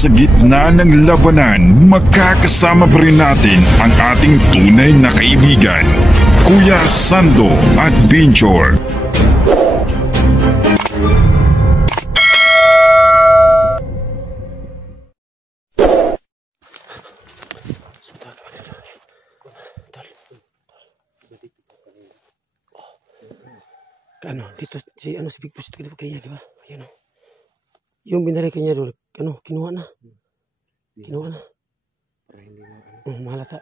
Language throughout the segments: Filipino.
sa gitna ng labanan, makakasama pa rin natin ang ating tunay na kaibigan, Kuya Sando at Binjor. Dito si Big Boss itu kayaknya di ba? Ayun oh. Yung binari kanya doon, kinuha na. Kinuha na. Para hindi na Mahalata.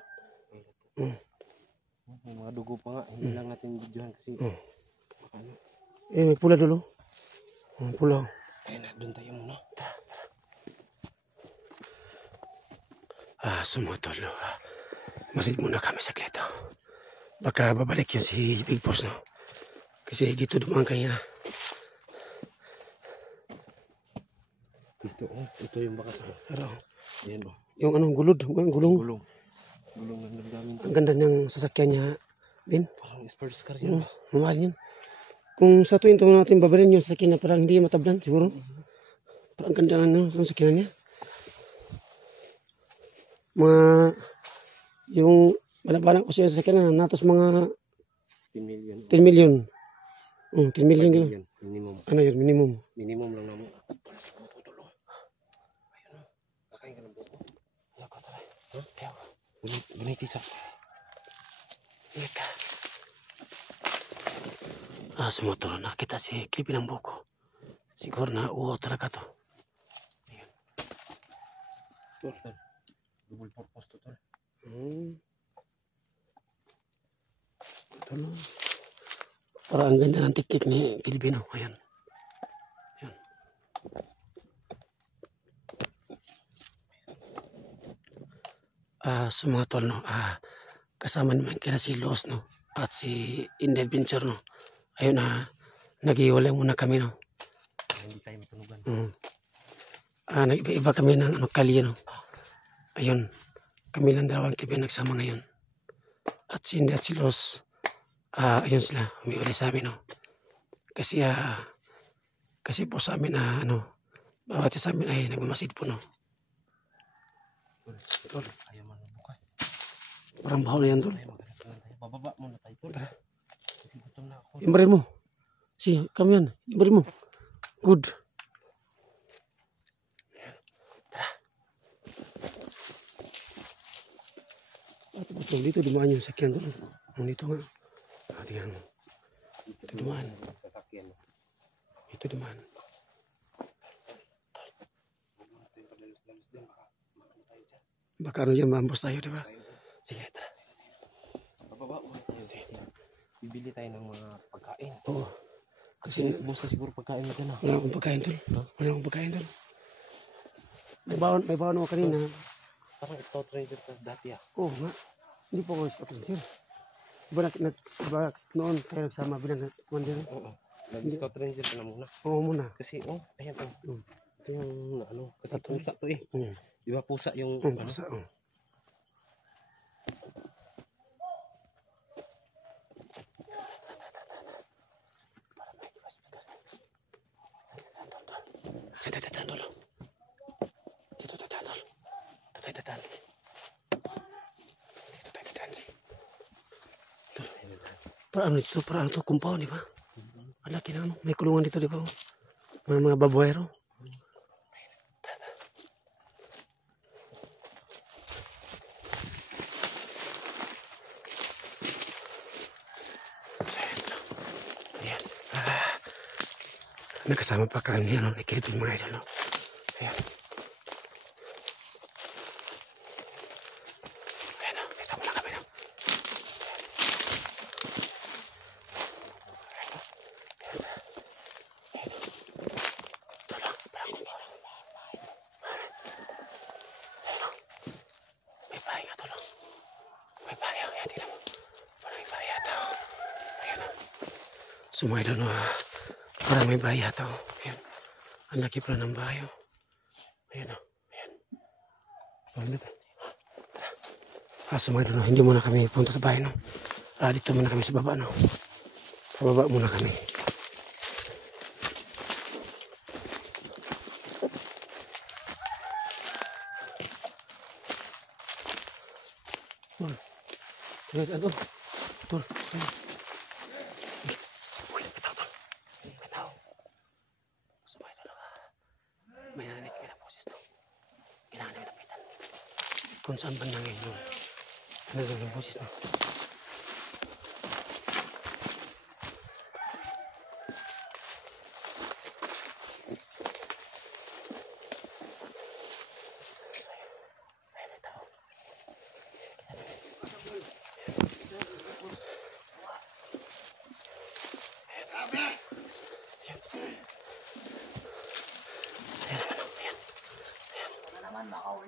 Mga dugo pa nga, hindi lang natin videohan kasi may pula dulu. Pula. Ayun na, doon tayo muna. Semua tolo. Masih muna kami saglit. Baka babalik yan si Big Boss no. Kasi dito dumaan kanina. Ito yung bakas ko. Pero, yan ba? Yung gulod, yung gulong. Gulong ng damdamin. Ang ganda niyang sasakyan niya, Bin. Parang sports car yun. Mamahal yan. Kung sa tuwing ito natin babarin yung sasakyan na parang hindi matablan, siguro. Parang ganda ng sasakyan niya. Yung banabanan ko siya sa sasakyan na natos mga 10 million. 10 million. 10 million Yan, minimum. Ano yun, minimum? Minimum lang naman. Kakain ka ng buko. Ayaw ko tara. Bunay tisa. Ingat ka. Sumuturo na kita si Clippy ng buko. Siguro na uho talaga to. Ayan. Double purpose to tol. Ito no. Parang ang ganda ng tiktik ni Kilbino. Ayan. Ayan. So mga tol no. Kasama naman kila si Los no. At si Indel Pincher no. Ayun nag-iwalay muna kami no. Hindi tayo matunugan. Nag-iba kami ng kalye no. Ayun. Kami lang dalawang Kilbino nagsama ngayon. At si Indel at si Los. Ayun sila, umiuli sa amin, no? Kasi po sa amin, bawat sa amin ay nagmamasid po, no? Tol, ayaw man bukas. Parang baho na yan, tol. Bababa muna tayo, tol. Kasi gutom na ako. Imbarin mo. Kami yan. Imbarin mo. Good. Tara. At dito dumaan yung sakyan, tol. Dito nga. Tingnan mo. Ito dumaan. Ito dumaan. Baka yan, maambos tayo, diba? Sige, tara. Bababa muna tayo. Bibili tayo ng mga pagkain. Oo. Kasi bus na siguro pagkain mo dyan. Wala akong pagkain, tol. Wala akong pagkain, tol. May baon ako kanina. Parang scout ranger ka dati Oo nga. Hindi po ako scout ranger. Ba noon kayo nagsama bilang commander? Oo. Nag-scout ranger ka na muna. Oo muna. Kasi ayan ito yung kasi pusa to eh. Di ba pusa yung pusa. Parang ito compound, di ba? Malaki na may kulungan dito, di ba? Mga babuero. Ayan. Nakasama pa kami, nakikilip yung mga idol, no? Ayan. Sumay doon parang may bahay ata. Ayan. Ang laki pala ng bahay. Ayan o. Ayan. Sumay doon. Hindi muna kami punta sa bahay. No? Dito muna kami sa baba. No? Sa baba muna kami. Tol. Tol. Uy, bitaw, tol. Bitaw. Sumay na lang. May narinig kami na boses, no? Kailangan namin napitan. Kung saan ba nangin yun? Ano yung boses, no?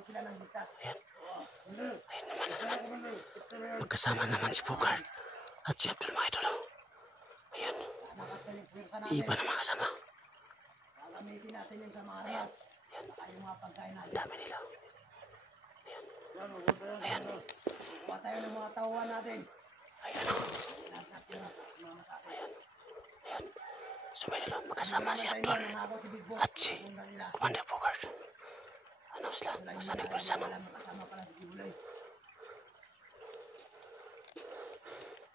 Sila ng ligtas. Ayun naman. Magkasama naman si Bogart at si Abdul mga idol. Ayan. Iba na mga kasama. Gagamitin natin yung sa mga ras. Saka yung mga pagkain natin. Dami nila. Ayan. Ayan. Kuha tayo ng mga tauhan natin. Ayan. Ayan. Ayan. Sumay nila. Magkasama si Abdul at si Commander Bogart. Ano sila? Masanay pa sa ano?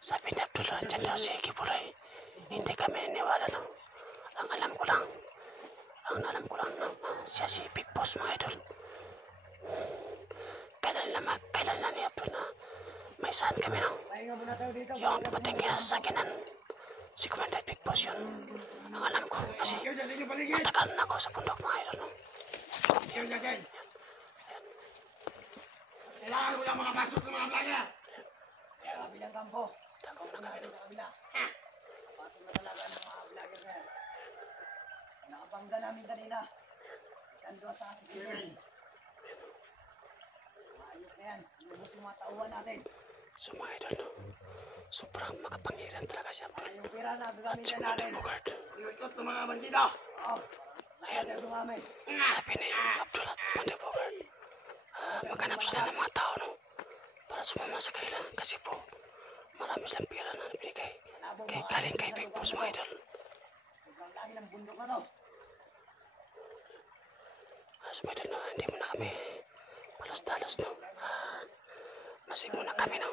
Sabi ni Abdul, dyan daw si Kiburay. Hindi kami niniwala, no? Ang alam ko lang, no? Siya si Big Boss, mga idol. Kailan na ni Abdul na may saan kami, no? Yung dumating kaya sa sakinan. Si Commander Big Boss yun. Ang alam ko, kasi matagal na ako sa bundok, mga idol, no? Kailangan mo lang mga pasok ng mga playa. Kaya kabilang kampo. Tagaw na kami, no? Sa kabila. Pasok na talaga ng mga vlogger na yan. Nakabangga namin kanina. Isang doon sa ating maayos na yan. Lubos yung mga tauhan natin. So mga idol, no? Sobrang makapangyarihan talaga siya, Abdul. Yung pira na At si gagamitin Commander natin. Bogart. Iikot ng mga bandido. Oo. Lahat na dumami. Sabi ni Abdul at Commander Bogart, maghanap sila ng mga tao, no? Para sumama sa kanila. Kasi po, marami silang pira na binigay. Galing kay Big Boss, mga idol. Sobrang laki ng bundok na to. So mga idol, no? Hindi mo na kami palos-dalos, no? Masig muna kami, no?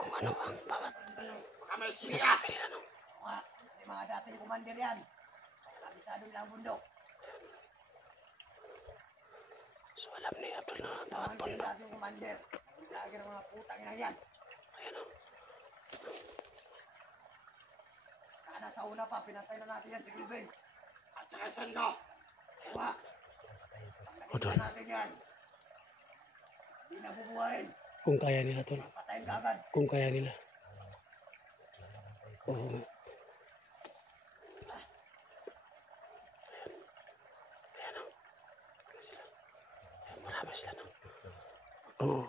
Kung ano ang bawat sinasabi nila, no? Kasi mga dating commander yan. Kabisado nilang bundok. So alam ni Abdul na bawat Mga bundok. dating commander. Lagi ng mga putang ina yan. Ayan, no? Sana sa una pa, pinatay na natin yan si Gilbin. At saka Sando. Diba? Odol. Nakikita natin yan. Hindi na bubuhayin. Kung kaya nila, tol. Patayin ka agad. Kung kaya nila. Oo. Ayan, no? Ayan sila. Ayan, marami sila, no? Oo.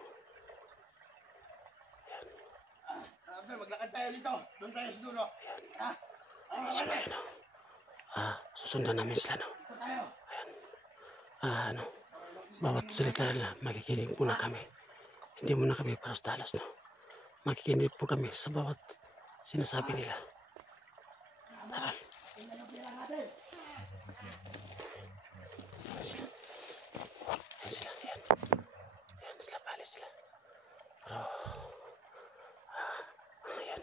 Maglakad tayo dito. Doon tayo sa dulo. Ha? So, ayan, no? Susundan namin sila, no? Dito tayo. Ano? Bawat salita nila, makikinig muna kami. Hindi muna kami paros-dalos, no? Makikinig po kami sa bawat sinasabi nila. Taral. Tingnan yung pira natin. Ayan sila, ayan. Ayan sila, bali sila. Pero, ayan.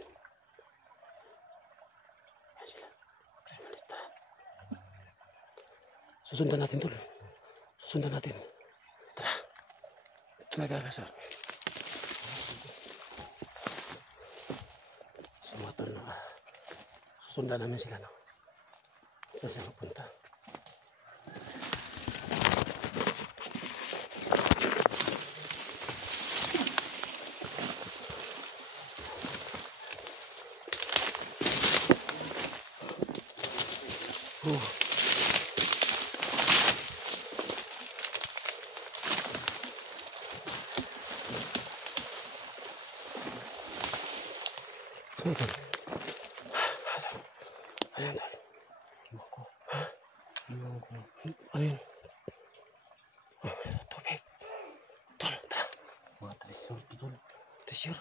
Ayan sila. Malista. Susundan natin, tol. Susundan natin. Tara. Talaga ka, sir. Sumatol na. Susundan namin sila, no? Saan sila mapunta? Ayan, tol. Buko. Ha? Buko. Ano yun? Tubig. Tol, tara. Mga tresor to tol. Treasure.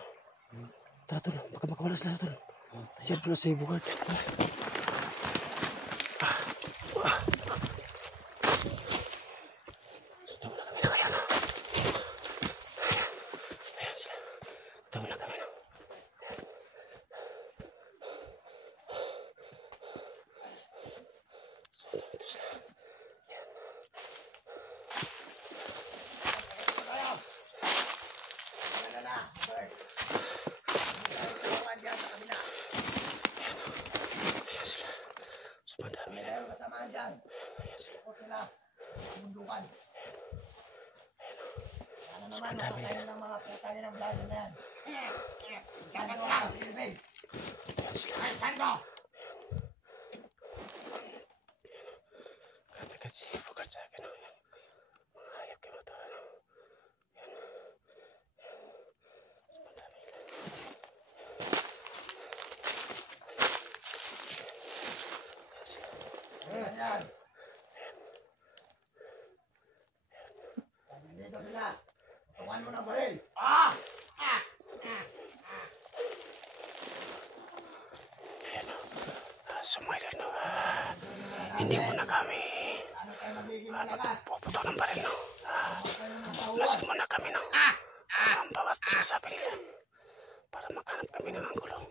Tara, tol. Baka makawala sila, tol. Siya pala sa Bogart. Tara. So, tawa na kami na kaya, no? Ayan sila. Tawa na kami, no? subukan. Ano naman, napakain ng mga puta niya ng blado na yan. Sapat lang, Silvin. Ay, Sando! Katagat siya, bukat sa akin. Hayop kayo ito. Yan. Dito sila. Tukan mo ng baril. Sumaydol no. Hindi muna kami Ano kayo magiging malakas? puputo ng baril no. Lasin muna kami no. Ang bawat sinasabi nila para maghanap kami ng anggulo.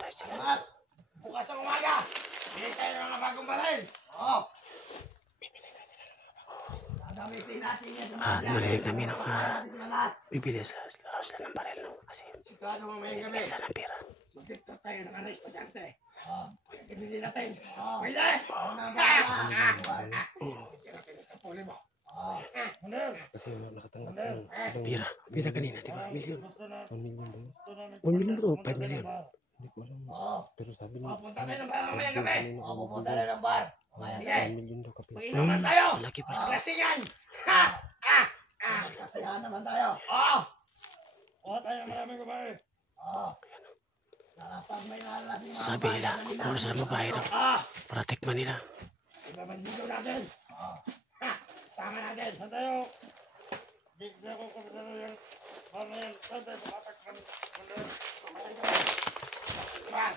Dahil sila Mas, bukas ng umaga. Bili tayo ng mga bagong baril. Oo. Gagamitin natin yan sa mga narinig namin no. Pagkain natin sila lahat. Bibili sila ng baril no. Kasi Sigurado mamayang gabi. bibili sila ng pera. Mag-tiktok tayo ng ano estudyante. Kaya binili natin. Pwede! Natin sa puli mo. Kasi nakatanggap ng Pira kanina, di ba? Million. 1 million ba yun? 1 million to 5 million. Hindi ko alam. Pero sabi niya, Pupunta tayo ng bar mamayang gabi. Pupunta tayo ng bar. Sige. 1 million daw kape. Mag-inuman tayo. Laki pa. Klasingan. Klasingan naman tayo. Oo tayo maraming gabi. Oo. Pag may nalasing mga Sabi nila, kukuha sila magbayad daw. Para tikman nila. Ibabandido natin. Tama natin. Saan tayo? Bigla ko kung saan yan. Paano yan? Saan tayo papatakpan? Bar.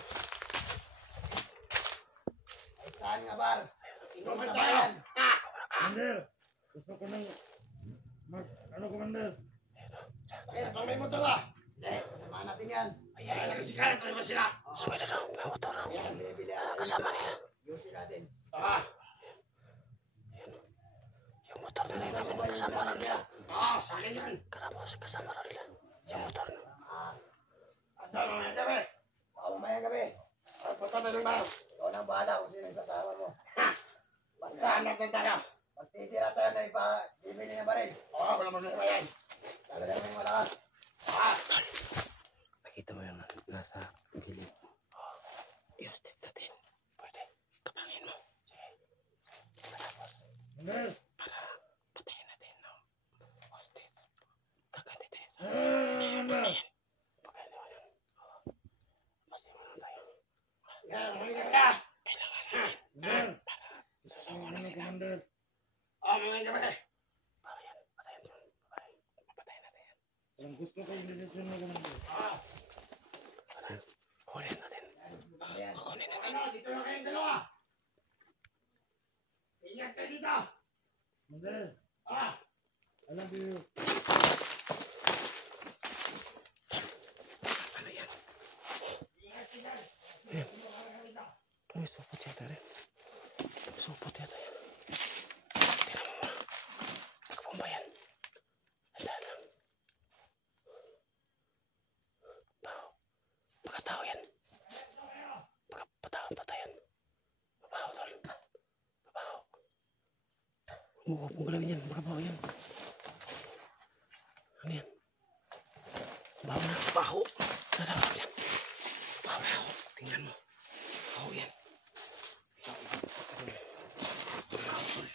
Ay, saan nga bar? Inuman tayo. Commander, gusto ko nang ano, Commander? Kaya pang may motor ba? Hindi, kasama natin yan. Kaya lang si Karen, tayo ba sila? Suwede daw, may motor. Ayan, bibili natin. Kasama nila. Yusin natin. Yung motor na nila, kasama rin nila. Sa akin yan. Karamos, kasama rin nila. Yung motor na. At mamayang gabi. Mamayang gabi. Punta tayo ng bar. Ikaw nang bahala kung sino yung sasama mo. Basta anak ng tayo. Magtitira tayo na bibili ng baril. Oo, wala problema yan. Talagang may malakas. Nakita mo yung nasa gilid. I-hostage natin. Pwede. Kapangin mo. Sige. Tapos, para patayin natin ng hostage. Kaganti tayo sa patayin. Pagkain naman yun. Basta naman tayo. Yan, mamayang gabi ka. Kailangan natin. Para susuko na sila. Mamayang gabi. Para yan. Patayin yun. Patayin natin yan. Ang gusto ko yung desisyon mo ganun. Kunin natin. Kukunin natin. Dito na kayong dalawa. Ingat kayo dito. Mother, I love you. Ano yan? Ingat kayo dyan. May supot yata rin. Supot yata yan. Tira mo muna. Nakapumba yan. Tandaan lang. Baho. Pagkatao yan. Patayan. Mabaho tol. Mabaho. Huwag mong galawin yan. Mabaho yan. Ano yan? Baho na. Baho. Nasarap yan. Baho. Tingnan mo. Baho yan. Baho tol.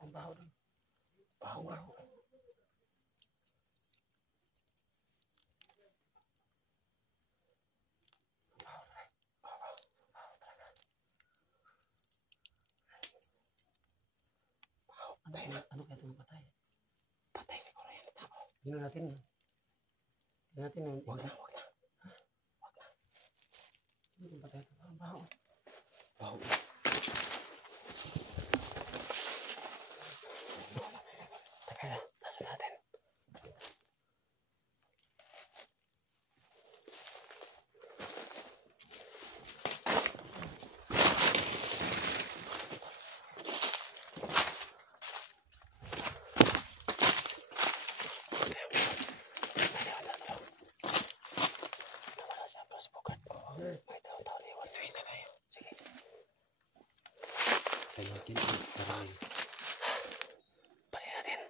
Ang baho doon. Baho. Patay na. Ano kaya itong patay? Patay siguro yan. Tao. Tingnan natin yan. Tingnan natin yan. Huwag na. Sino itong patay ito? Ang baho. Baho. Teka na. Taso natin. Nawala siya pero si Bugad. May tao-tao na iwas. Basta tayo. Sige. Silent kill. Parang Balik natin.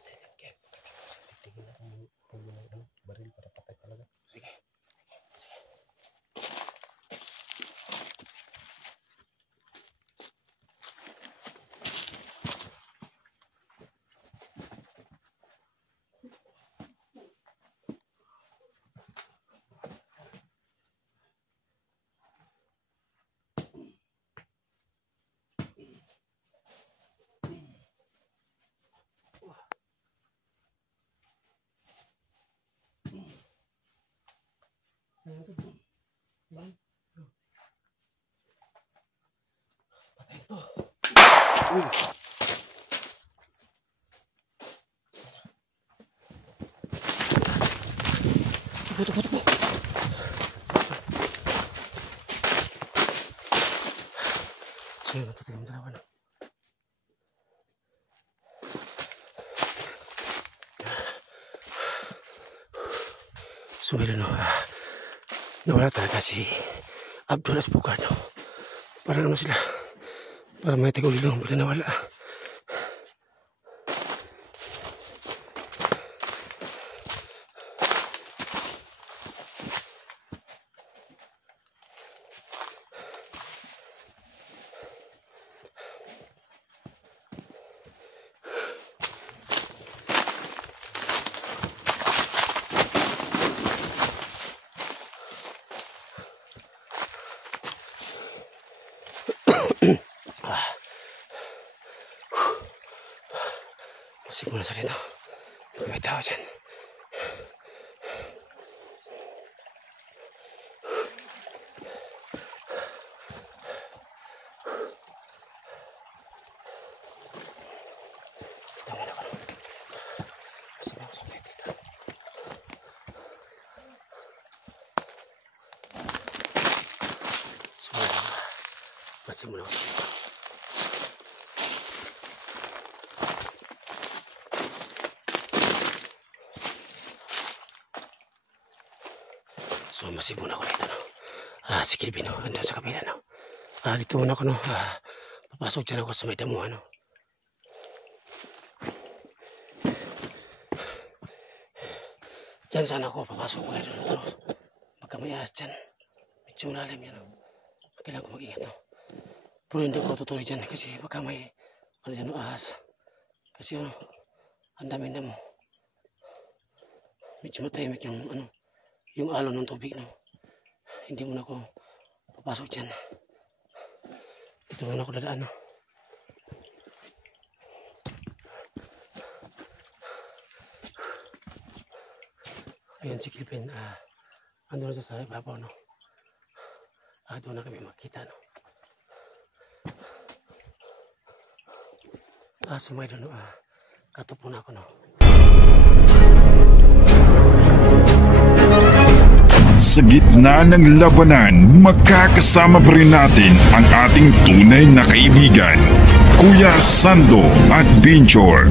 silent kill. Tigil na kung ano, baril para patay talaga. Sige. Tupo. Sige, napatay yung dalawa na. Sumilo no. Nawala talaga si Abdul at Bukar no. Parang ano sila. Parang may tagulilong pala nawala. Masih muna sa rito. May tao dyan. Tama na ko. Masih muna sa rito. So, masih muna sa rito. So, masibon ako dito, no? Si Kilvin, no? Andun sa kapila, no? Dito muna ako, no? Papasok dyan ako sa may damuhan, no? Dyan sana ako papasok ko dito, no? Magka may ahas dyan. Medyo malalim yan, no? Kailangan ko mag-ingat, no? Pero hindi ko tutuloy dyan kasi magka may ano dyan, no? Ahas. Kasi, ano, ang dami na mo. Medyo matahimik yung, ano, yung alon ng tubig, no? Hindi muna ako papasok dyan. Dito muna ako dadaan, no? Ayan si Kilvin, ando na sa ibabaw, no? Doon na kami makita, no? Sumay doon, no? Katupo na ako, no? Sa gitna ng labanan, magkakasama pa rin natin ang ating tunay na kaibigan, Kuya Sando at Binjor.